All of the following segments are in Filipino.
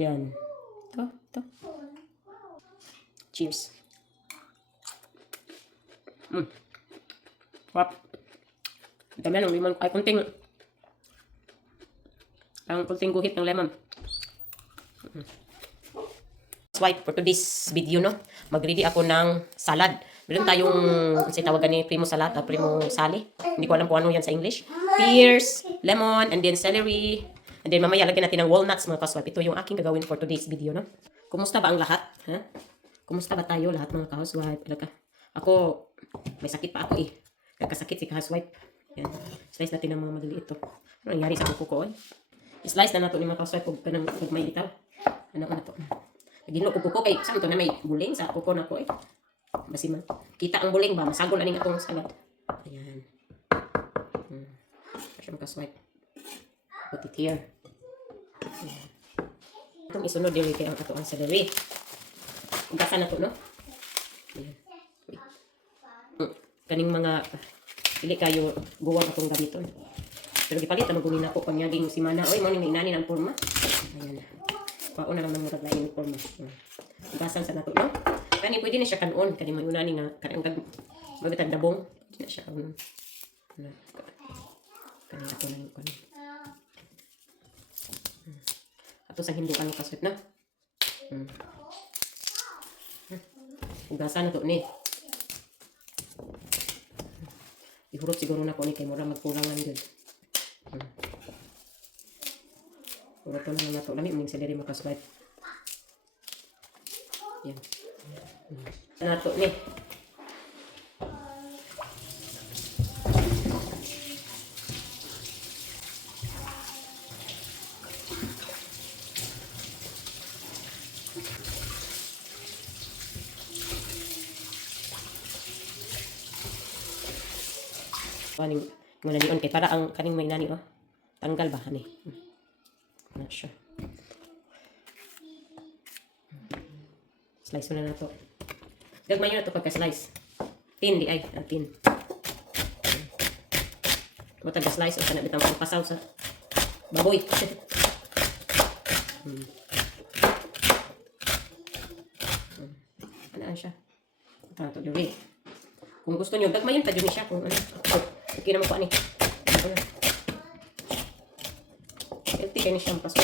Yan. Ito. Cheers. Wap. Dami ng lemon. Ay, kunting guhit ng lemon. Swipe for today's video, no? Mag-ready ako ng salad. Meron tayong, kasi tawagan ni Primo Salad, Primo Sali. Hindi ko alam kung ano yan sa English. Pears, lemon, and then celery. And then mamaya lagyan natin ng walnuts, mga ka-swipe. Ito yung aking gagawin for today's video, no? Kumusta ba ang lahat? Ha? Kumusta ba tayo lahat, mga ka-housewife? Ako, may sakit pa ako eh. Nagkasakit si ka-housewife. Yan. Slice natin ng mga maliliit to. Ano nangyari sa kuko ko eh? Slice na nato ni mga ka-housewife kung may bitaw. Ano to? Ginlo ko kuko kay saan to na may buling sa kuko na ko eh. Basi man. Kita ang buling ba? Masagol aning atong salad. Ayan. Kasi ka-housewife. Put it here. Itong isunod diri kay ang ato ang celery. Ugasan na to, no? Ayan. Kaning mga dili kayo guwang akong gamiton. Pero gipalit na magunin ako panyaging si Mana. Oy, mo ning inani ng forma. Ayan. Pauna lang ng murag lain ng forma. Ugasan sa nato, no? Kani pwede na siya kanon. Kani may unani nga kanang mabitag dabong. Pwede na siya kanon. Kani ato na yung kanon. Ato sa hinduan ng kaswit na. Ugasan na to ni. Ihurot siguro na ko ni kay mura magkulangan gyud. Urot na lang nato lami ming celery makaswipe. Yan. Nato ni. Kaning nguna nion kay para ang kaning may nani oh. Tanggal ba ani? Not sure. Slice na nato. Gagmay na to pagka-slice. Tin di ay, ang tin. O taga-slice o kana bitang pasaw sa baboy. Ano siya? Tato diri. Kung gusto niyo, dagmayon pa dyan siya kung ano. Okay naman po ani. Healthy kayo ni siyang paso.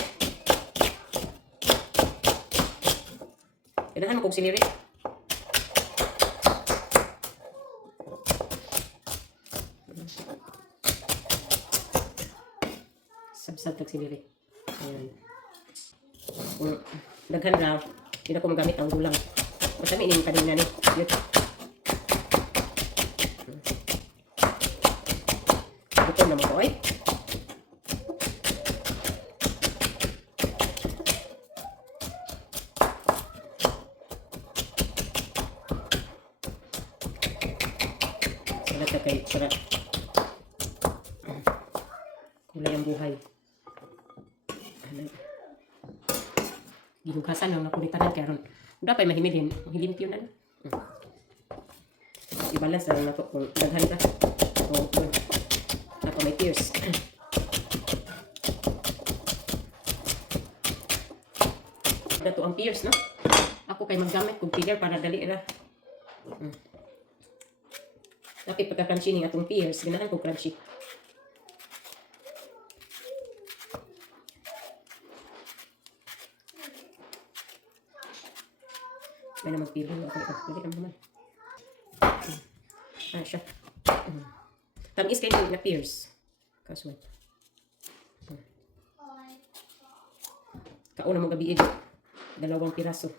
Kailangan mo kong siliri. Sabsab ng siliri. Ayan. Kung daghan na, hindi na ko magamit ang gulang. Masami ini kanina ni. Yun. Gutom naman ko eh. Salat ka kayo. Salat. Kulay ang buhay. Ginugasan lang na kunitanan kaya ron. Kung dapat mahimilin, mahilimpyo na. I-balance na lang na to kung daghan ka. O ako may tears. Dato ang pears, no? Ako kay maggamit kong pear para dali ra. Tapi pagka-crunchy ni atong pears, ganahan ko crunchy. May na mag-peel ako. Dali naman. Siya. Tamis kayo na pears. Kaswat. Kauna mo gabi ito. 2 piraso.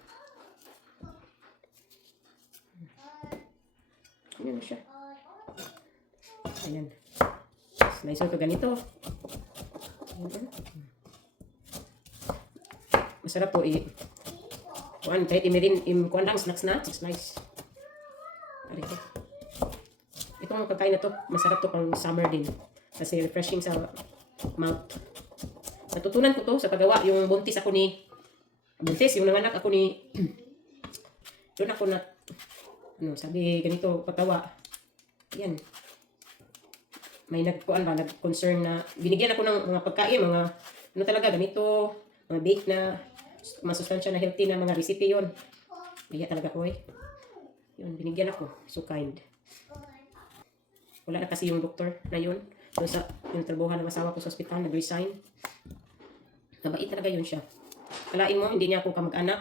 Ayan na siya. Ayan. Slice ko ganito. Masarap po kuan kahit kuan lang snacks na slice. Arito. Itong pagkain na to, masarap to pang summer din. Kasi refreshing sa mouth. Natutunan ko to sa paggawa. Yung buntis yung nanganak ako ni, doon ako na, sabi ganito paggawa. Yan. May nag-concern na, binigyan ako ng mga pagkain, mga, talaga, ganito, mga bake na. masustansya na healthy na mga recipe yun. Kaya talaga ko eh. Yun, binigyan ako. So kind. Wala na kasi yung doktor na yun. Doon sa yung trabuhan ng asawa ko sa ospital, nag-resign. Mabait talaga yun siya. Kalain mo, hindi niya ako kamag-anak.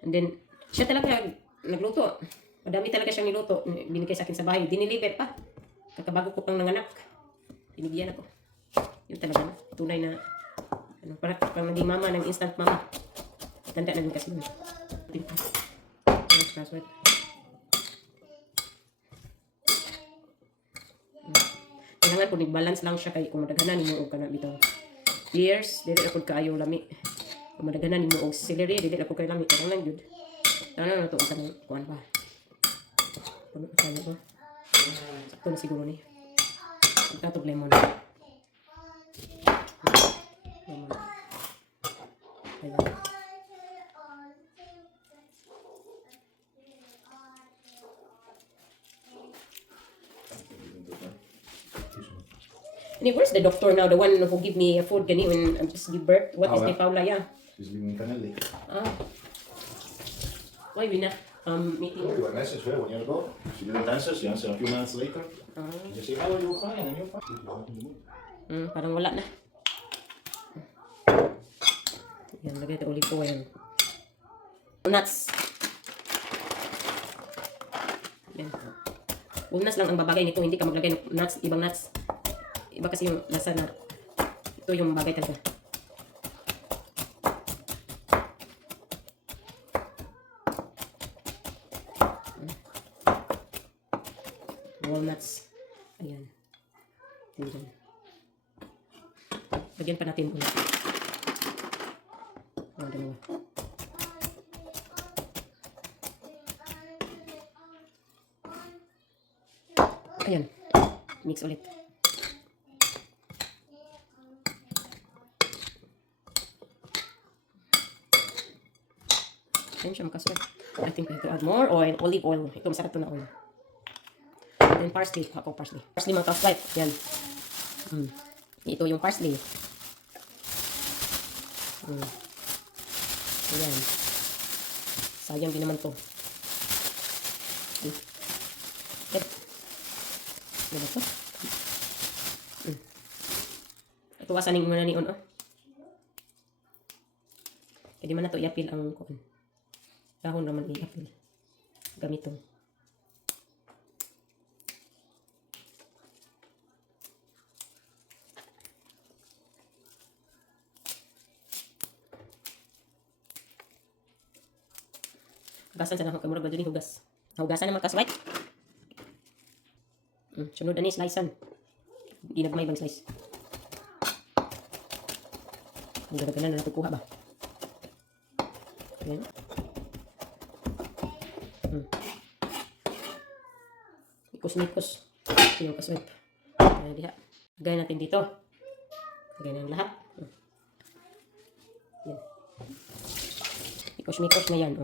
And then, siya talaga nagluto. Madami talaga siyang niluto. Binigay sa akin sa bahay. Diniliver pa. Kakabago ko pang nanganak. Binigyan ako. Yun talaga. Tunay na, ano, parang naging mama ng instant mama. Tanda na din kasi yun. Password. Kailangan po balance lang siya kay kung madaghanan nimo og kana bitaw. Years, dili ako kaayo lami. Kung madaghanan nimo og celery, dili ako kay lami. Kaya lang jud. Ano na to ang kanang kuan pa. Puno pa tayo ba? Sakto na siguro ni. Tatog lemon. Lemon. Ayan. And where's the doctor now? The one who give me food gani when I'm just give birth? What is the Paula? Yeah. She's leaving Canelli. Ah. Why we not meeting? Oh, you got a message her when you go. She did the dentist, you answer a few minutes later. You just say, oh, you're fine, and you're fine. Parang wala na. Yan, lagay ito olive oil. Nuts. Yan. Walnuts lang ang babagay nito, hindi ka maglagay ng nuts, ibang nuts. Iba kasi yung lasa na ito yung bagay talaga. Walnuts. Ayan. Ayan. Lagyan pa natin ulit. Dalawa. Ayan. Mix ulit. Ayan siya makaswet. I think we have to add more oil, olive oil. Ito masarap ito na oil. And then parsley. Ako parsley. Parsley mga kaswet. Yan. Ito yung parsley. Ayan. Sayang din naman to. Diba to? Ito wasanin mo na ni on. Pwede man na to i-apil ang kuan. Dahon naman i-apil. Gamitong. Hugasan sa nahong kamurag na hugas. Hugasan naman kasway. Sunod ani slicean. Hindi nagmay bang slice. Ang gagana na natukuha ba? Ayan. Mikos-mikos. Ito yung kasway. Ayan diha. Lagay natin dito. Lagay na lahat. Ayan. Mikos-mikos na yan.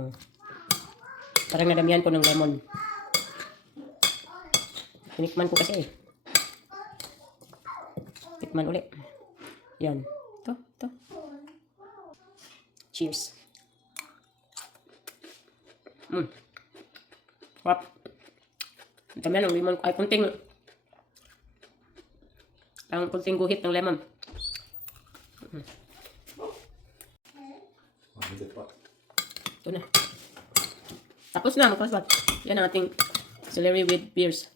Parang nadamihan ko ng lemon. Tinikman ko kasi eh. Tikman ulit. Yan. Ito. Cheers. Wap. Damihan ng lemon. Ay, kunting guhit ng lemon. Ito na. Tapos na, magkaswat. Yan ang ating celery with pears.